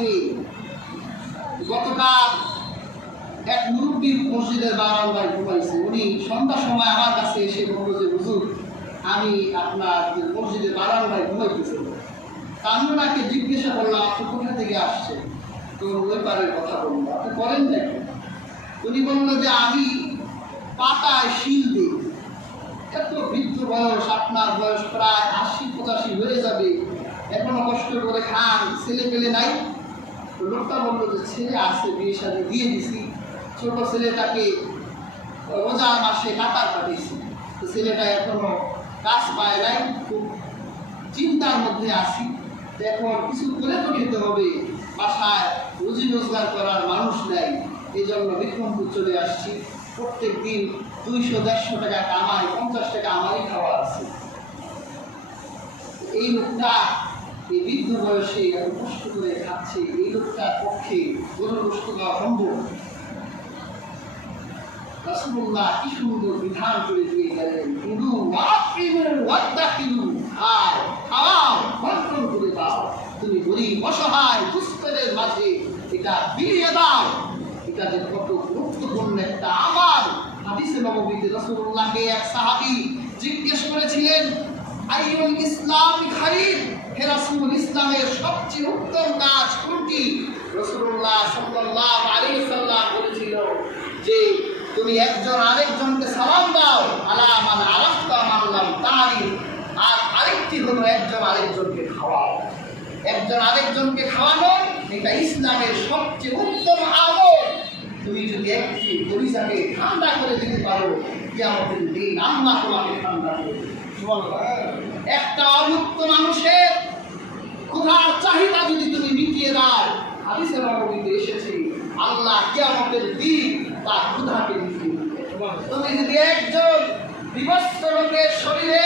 কাছে গতকাল এক মুরব্বী মসজিদের বারান্দায় ঘুমাইছে। উনি সন্ধ্যার সময় আমার কাছে এসে বলল যে হুজুর, আমি আপনার মসজিদের বারান্দায় ঘুমাইতেছি। আমি ওনাকে জিজ্ঞাসা করলাম আপনি কোথা থেকে আসছেন? তো ওই পারের কথা বললো, আপনি করেন নাকি? উনি বললো যে আমি পাতায় শিল দিই। এত বৃদ্ধ বয়স, আপনার বয়স প্রায় ৮০-৮৫ হয়ে যাবে, এখনো কষ্ট করে খান, ছেলে পেলে নাই? লোকটা বললো যে ছেলে আছে, বিয়ে শাদী দিয়ে দিছি, ছোট ছেলেটাকে রোজার মাসে কাতার কাটিয়েছি, তো ছেলেটা এখনো কাজ পায় নাই, খুব চিন্তার মধ্যে আছি। এখন কিছু করে তো খেতে হবে, বাসায় রুজি রোজগার করার মানুষ নেই, এই জন্য বিক্রমপুর চলে আসছি। প্রত্যেক দিন ২০০-১৫০ টাকা কামাই, ৫০ টাকা আমারই খাওয়া আছে। এই লোকটা এই বৃদ্ধ বয়সে এত কষ্ট করে খাচ্ছে, এই লোকটার পক্ষে গরুর গোশত খাওয়া সম্ভব? রাসূলুল্লাহ কি সুন্দর বিধান করে দিয়ে গেলেন, খাওয়াও, বন্টন করে দাও। তুমি গরিব অসহায় দুস্থদের মাঝে এটা বিলিয়ে দাও। এটা যে কত গুরুত্বপূর্ণ একটা আমল। হাদিসে নববীতে রাসূলুল্লাহকে এক সাহাবী জিজ্ঞেস করেছিলেন, আইয়ুল ইসলামি খায়র, হে রাসূল, ইসলামের সবচেয়ে উত্তম কাজ কোনটি? রাসূলুল্লাহ সাল্লাল্লাহু আলাইহি ওয়াসাল্লাম বলেছিল যে তুমি একজন আরেকজনকে সালাম দাও, আলা মান আরাফতা মান লাম তারিফ। আর আরেকটি হলো একজন আরেকজনকে খাওয়াও। একজন আরেকজনকে খাওয়ানো এটা ইসলামের সবচেয়ে উত্তম আমল। তুমি যদি একটি পরিচাকে ঠান্ডা করে দিতে পারো, কিয়ামতের দিন আল্লাহ তোমাকে ঠান্ডা করে দেবে। একটা অমুক্ত মানুষের ক্ষুধার চাহিদা যদি তুমি মিটিয়ে দাও, হাদিসে নববীতে এসেছে আল্লাহ কিয়ামতের দিন তার ক্ষুধাকে মিটিয়ে দিবে। তুমি যদি একজন বিবস্ত্র লোকের শরীরে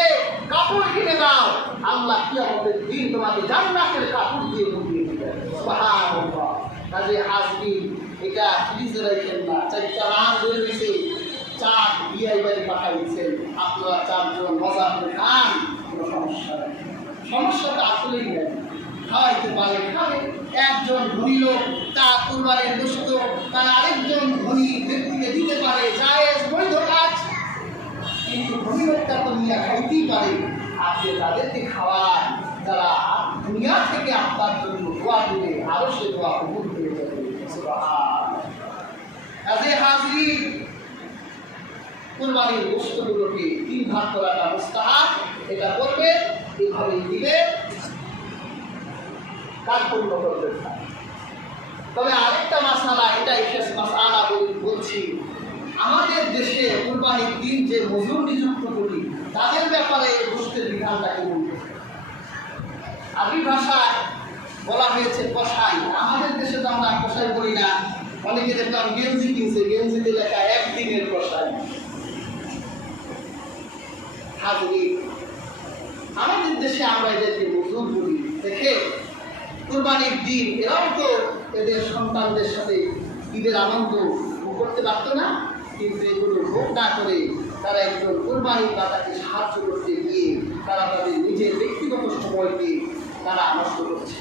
কাপড় কিনে দাও, আল্লাহ কিয়ামতের দিন তোমাকে জান্নাতের কাপড় দিয়ে মুড়িয়ে দিবে। সুবহানাল্লাহ। কাজে হাজরিন, এটা ফ্রিজে রাখেন না, ৪টা রান ধরে রয়েছে, চার বিয়াই বাড়ি পাঠাই দিচ্ছেন, আপনারা ৪ জন মজা করে খান, কোনো সমস্যা নেই। সমস্যাটা আসলেই নেই, খাওয়াইতে পারে খাবে। একজন ধনী লোক তার কুরবানির গোশত তার আরেকজন ধনী ব্যক্তিকে দিতে পারে, জায়েজ বৈধ কাজ। কিন্তু ধনী লোকটা তো নিয়ে খাইতেই পারে, আপনি তাদেরকে খাওয়ান, যারা দুনিয়া থেকে আপনার জন্য দোয়া দেবে, আরো সে দোয়া কবুল হয়ে যাবে। কাজে হাজরিন, কুরবানির গোশতগুলোকে ৩ ভাগ করাটা মুস্তাহাব। এটা করবে, এভাবেই দিবে, কাজ পূর্ণ করবে। তবে আরেকটা মাসালা, এটা শেষ মাসালা বলছি, আমাদের দেশে কুরবানির দিন যে মজুর নিযুক্ত করি তাদের ব্যাপারে গোশতের বিধানটা কেমন? আরবি ভাষায় বলা হয়েছে কসাই। আমাদের দেশে তো আমরা কসাই বলি না, অনেকে দেখলাম গেঞ্জি কিনছে, গেঞ্জিতে লেখা ১ দিনের কসাই। আমাদের দেশে আমরা এদেরকে মজুর বলি। দেখে কুরবানির দিন এরাও তো এদের সন্তানদের সাথে ঈদের আনন্দ করতে পারতো না, কিন্তু এগুলো ভোগ না করে তারা একজন কুরবানির দাতাকে সাহায্য করতে গিয়ে তারা তাদের নিজের ব্যক্তিগত সময়কে তারা নষ্ট করছে।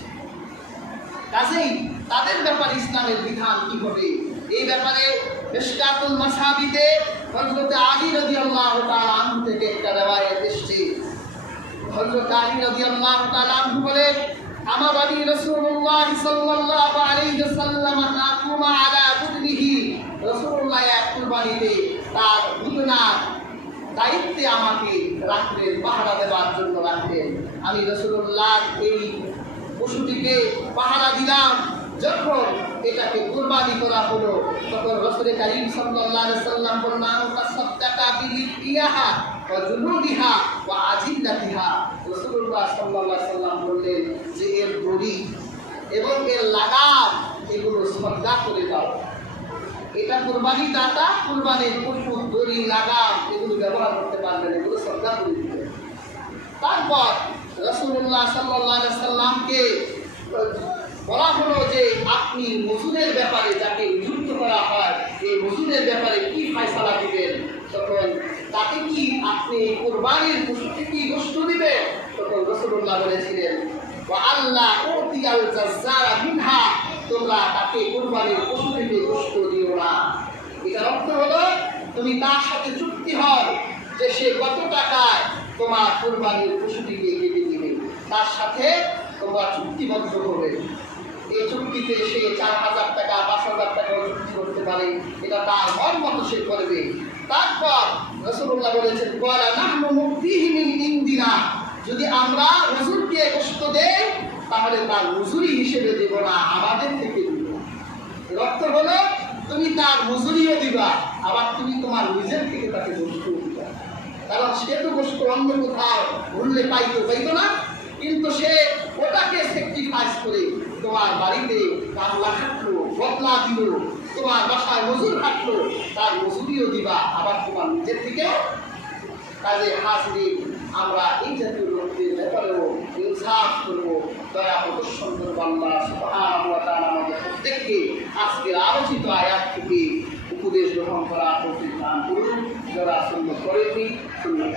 কাজেই তাদের ব্যাপারে ইসলামের বিধান কি হবে, এই ব্যাপারে মিশকাতুল মাসাবিতে হযরত আলী রাদিয়াল্লাহু তাআলা আনহু থেকে একটা রিওয়ায়াত এসেছে। হযরত আলী রাদিয়াল্লাহু তাআলা আনহু বলেন, আমারানি রাসূলুল্লাহ সাল্লাল্লাহু আলাইহি ওয়াসাল্লাম তাকুমা আলা বুদনিহি। রাসূলুল্লাহ এক কুরবানিতে তার বুদনার দায়িত্বে আমাকে রাখলেন, পাহারা দেওয়ার জন্য রাখলেন। আমি রাসূলুল্লাহ এই পশুটিকে পাহারা দিলাম। যখন এটাকে কুরবানি করা হলো, তখন রাসূল কারীম সাল্লাল্লাহু আলাইহি ওয়াসাল্লাম বললেন, তাসাদদাকা বিলিয়াহা ওয়া জুনুদিহা ওয়া আজিল্লাতিহা। রাসূলুল্লাহ সাল্লাল্লাহু আলাইহি ওয়াসাল্লাম বললেন যে এর দড়ি এবং এর লাগাম এগুলো সদকা করে দাও। এটা কুরবানি দাতা কুরবানির পশুর দড়ি লাগাম এগুলো ব্যবহার করতে পারবেন, এগুলো সদকা করে দিবেন। তারপর রাসূলুল্লাহ সাল্লাল্লাহু আলাইহি ওয়াসাল্লামকে বলা হলো যে আপনি মজুদের ব্যাপারে যাকে নিযুক্ত করা হয় এই মজুদের ব্যাপারে কি ফয়সালা দিবেন। তখন তাকে কি আপনি কুরবানির পশুকে কি গোশত দিবেন? তখন রাসূলুল্লাহ বলেছিলেন, ওয়া আল্লাহ উতিয়াল জাজ্জারা মিনহা তোমরা তাকে কুরবানির পশু থেকে গোশত দিও না। এটার অর্থ হলো তুমি তার সাথে চুক্তি হও যে সে কত টাকায় তোমার কুরবানির পশুটিকে কেটে দিবে, তার সাথে তোমরা চুক্তিবদ্ধ হবে। এই চুক্তিতে সে 4,000 টাকা 5,000 টাকাও চুক্তি করতে পারে, এটা তার মন মতো সে করবে। তারপর রাসূলুল্লাহ বলেছেন ওয়ালা নাহনু মুক্তিহি মিন ইনদিনা, যদি আমরা হুজুরকে কষ্ট দেই তাহলে তার মজুরি হিসেবে দেব না, আমাদের থেকে দিব। এর অর্থ হলো তুমি তার মজুরিও দিবা, আবার তুমি তোমার নিজের থেকে তাকে গোশত দিবা। কারণ সে তো গোশত অন্য কোথাও ভুললে পাইতো না, কিন্তু সে ওটাকে স্যাক্রিফাইস করে তোমার বাড়িতে কামলা খাটলো, বদলা দিল, তোমার বাসায় মজুর খাটলো, তার মজুরিও দিবা, আবার তোমার নিজের থেকেও। কাজে হাজরিন, আমরা এই জাতীয় লোকদের ব্যাপারেও ইনসাফ করবো, দয়া প্রদর্শন করবো। আল্লাহ সুবহানাহু ওয়া তাআলা আমাদের প্রত্যেককে আজকের আলোচিত আয়াত থেকে উপদেশ গ্রহণ করা তৌফিক দান করুন। যারা সুন্নাত করেনি সুন্নাত